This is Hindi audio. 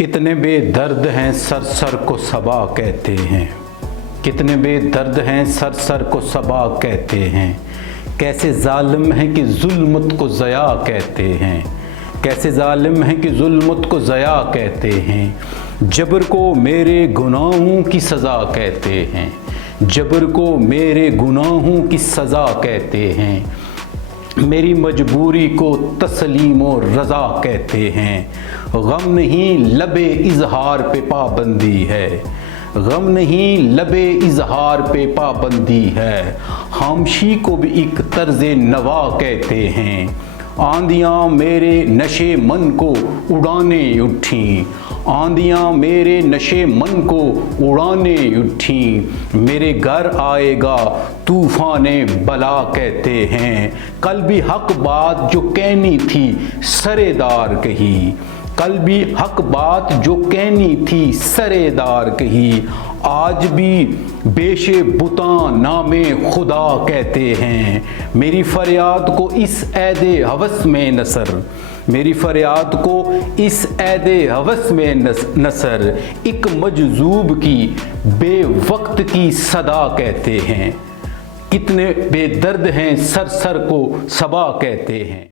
कितने बेदर्द हैं सर सर को सबा कहते हैं। कितने बेदर्द हैं सर सर को सबा कहते हैं। कैसे जालिम हैं कि जुल्मत को ज़या कहते हैं। कैसे जालिम हैं कि जुल्मत को ज़या कहते हैं। जबर को मेरे गुनाहों की सज़ा कहते हैं। जबर को मेरे गुनाहों की सज़ा कहते हैं। मेरी मजबूरी को तस्लीम और रज़ा कहते हैं। गम नहीं लबे इजहार पे पाबंदी है। गम नहीं लबे इजहार पे पाबंदी है। खामोशी को भी एक तर्ज़े नवा कहते हैं। आंधियाँ मेरे नशे मन को उड़ाने उठी। आंधियाँ मेरे नशे मन को उड़ाने उठी। मेरे घर आएगा तूफ़ाने बला कहते हैं। कल भी हक बात जो कहनी थी सरेदार कही। कल भी हक बात जो कहनी थी सरेदार कही। आज भी बेशे बुता नामे खुदा कहते हैं। मेरी फरियाद को इस ऐदे हवस में नसर। मेरी फरियाद को इस ऐदे हवस में नसर। एक मजजूब की बेवक्त की सदा कहते हैं। कितने बेदर्द हैं सर सर को सबा कहते हैं।